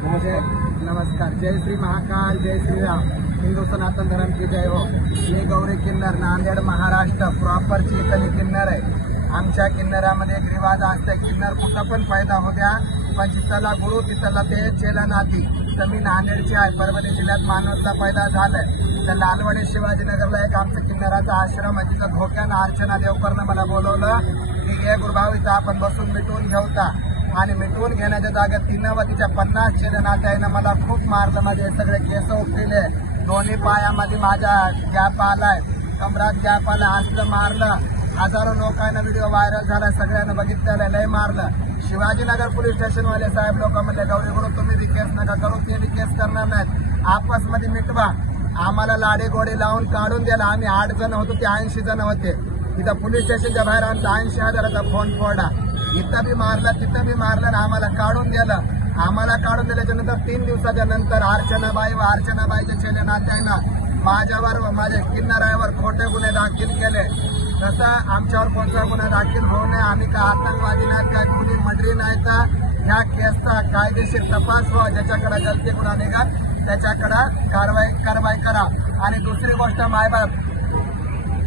नमस्कार. जय श्री महाकाल, जय श्रीराम. हिंदू सनातन धर्म की जय हो. मी गौरी किन्नर, नांदेड महाराष्ट्र प्रॉपर चितली किन्नर आहे. आमच्या किन्नरामध्ये एक रिवाज असते, किन्नर कुठं पण फायदा हो द्या, पण जिथला गुरु तिथला ते चेला नाती. तर मी नांदेडची आहे, परभणी जिल्ह्यात मानवतला पैदा झालाय. तर लालवाडी शिवाजीनगरला एक आमचं किन्नराचा आश्रम आहे. तिथं धोक्यानं अर्चना देवकरनं मला बोलवलं की हे गुरुभाऊ इथं आपण बसून मिटवून घेऊता. आणि मिटवून घेण्याच्या जागेत तिनं व तिच्या 50 चेला नात्यानं मला खूप मारलं. माझे सगळे केस उठलेले, दोन्ही पायामध्ये माझ्या गॅप आलाय, कमरात गॅप आला, असलं मारलं. हजारो लोकांना व्हिडिओ व्हायरल झाला, सगळ्यांना बघितलेलं, लय मारलं. शिवाजीनगर पोलीस स्टेशनवाले साहेब लोक म्हणले, गौरी गुरु तुम्ही बी केस नका करू, ते बी केस करणार नाहीत, आपसमध्ये मिटवा. आम्हाला लाडे गोडे लावून काढून द्यायला. आम्ही 8 जण होतो, ते 80 जण होते. इथं पोलीस स्टेशनच्या बाहेर आमचा 80,000चा फोन फोडा. इथं बी मारलं, तिथं बी मारलं, आम्हाला काढून दिलं. आम्हाला काढून दिल्याच्या नंतर 3 दिवसाच्या नंतर अर्चनाबाई व अर्चनाबाईच्या चेले नात्यानं माझ्यावर व माझ्या किन्नरावर खोटे गुन्हे दाखल केले. तसं आमच्यावर कोणता गुन्हा दाखल होऊ नये, आम्ही काय आतंकवादी नाहीत, काय कुणी मंडळी नाही. तर ह्या केसचा कायदेशीर तपास व्हावा, ज्याच्याकडे गलती गुन्हा निघाल त्याच्याकडे कारवाई करा. आणि दुसरी गोष्ट, मायबाप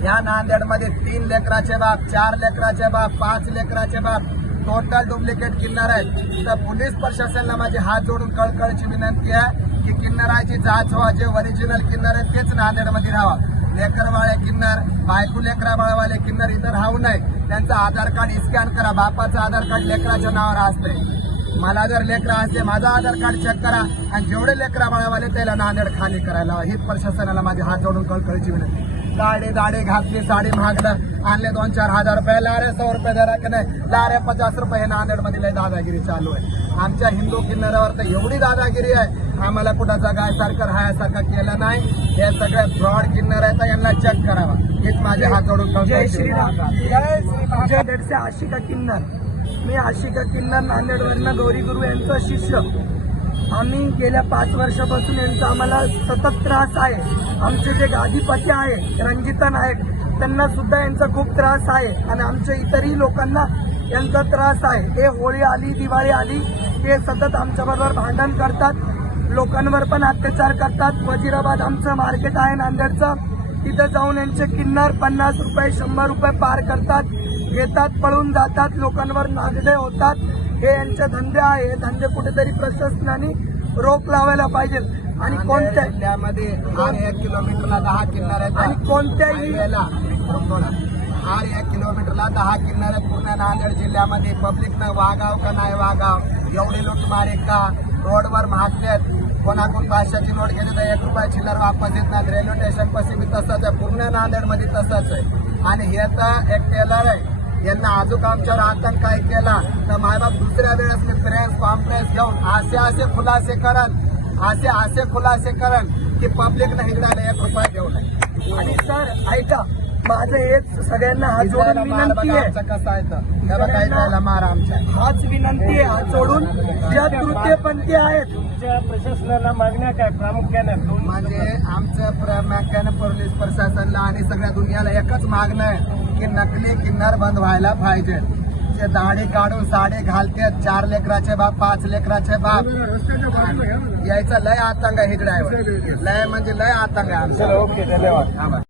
या नांदेडमध्ये 3 लेकराचे बाप, 4 लेकराचे बाप, 5 लेकराचे बाप, टोटल डुप्लिकेट किन्नर आहेत. तर पोलीस प्रशासनाला माझे हात जोडून कळकळीची विनंती आहे की किन्नराची जाच व्हा, जे ओरिजिनल किन्नर आहेत तेच नांदेडमध्ये राहावा. लेकरवाळे किन्नर, बायको लेकरा बाळावाले किन्नर इथं राहू नये. त्यांचं आधार कार्ड स्कॅन करा. बापाचं आधार कार्ड लेकराच्या नावावर असते. मला जर लेकरा असते, माझा आधार कार्ड चेक करा, आणि जेवढे लेकरा बाळावाले त्याला नांदेड खाली करायला हवा. हीच प्रशासनाला माझे हात जोडून कळकळीची विनंती. दाढी घातली, साडी महागलं, आणले 2-4 हजार रुपये, लारे 100 रुपये जरा की नाही, लारे 50 रुपये. हे नांदेडमध्ये लय दादागिरी चालू आहे. आमच्या हिंदू किन्नरावर तर एवढी दादागिरी आहे, आम्हाला कुणाचा गायसारखं राहायसारखं केलं नाही. हे सगळे फ्रॉड किन्नर आहेत, यांना चेक करावा. हेच माझे हात जोडून. जय श्रीराम. नांदेडचे आशिका किन्नर. मी आशिका किन्नर, नांदेडवरनं गौरी गुरु यांचा शिष्य. आम्ही गेल्या 5 वर्षापासून यांचा आम्हाला सतत त्रास आहे. आमचे जे गादीपती आहे रंजिता नायक, त्यांना सुद्धा यांचा खूप त्रास आहे, आणि आमच्या इतरही लोकांना यांचा त्रास आहे. हे होळी आली, दिवाळी आली, हे सतत आमच्याबरोबर भांडण करतात, लोकांवर पण अत्याचार करतात. वजीराबाद आमचं मार्केट आहे नांदेडचं, तिथं जाऊन यांचे किन्नर 50 रुपये 100 रुपये पार करतात, घेतात, पळून जातात, लोकांवर नागडे होतात. हे यांचे धंदे आहे. हे धंदे कुठेतरी प्रशासनाने रोख लावायला पाहिजे. आणि कोणत्या जिल्ह्यामध्ये 1 किलोमीटरला 10 किन्नर आहेत, आणि कोणत्याही हर 1 किलोमीटरला 10 किन्नर आहेत. पूर्ण नांदेड जिल्ह्यामध्ये पब्लिकनं वागाव का नाही वागाव, एवढी लुटमारे का, रोडवर महागलेत. कोणाकोण 500ची नोट घेतली तर 1 रुपया चिल्लर वापस येत नाही. रेल्वे स्टेशन पाशी बी तसंच आहे, पूर्ण नांदेडमध्ये तसंच आहे. आणि हे तर एक टेलर आहे, यांना अजून आमच्यावर आतंक काय केला तर मायबाप दुसऱ्या वेळेस मी प्रेस कॉन्फरन्स घेऊन असे खुलासे करन की पब्लिकनं हिंडायला 1 रुपया घेऊ नये. आणि सर ऐका, माझं हेच सगळ्यांना हात जोडून विनंती आहे. कसं आहे तर काय जायला मारा आमच्या हाच विनंती आहे, हात जोडून. ज्या तृतीयपंथी आहेत प्रशासनाला मागण्या काय प्रामुख्याने? म्हणजे आमचं प्रामुख्याने पोलीस प्रशासनाला आणि सगळ्या दुनियाला एकच मागणं आहे की नकली किन्नर बंद व्हायला पाहिजे. जे दाढी काढून साडी घालते, 4 लेकराचे बाप, 5 लेकराचे बाप, यायचा लय आतंक आहे. हिकड्यावर लय म्हणजे लय आतंक आहे आमचा. ओके, धन्यवाद.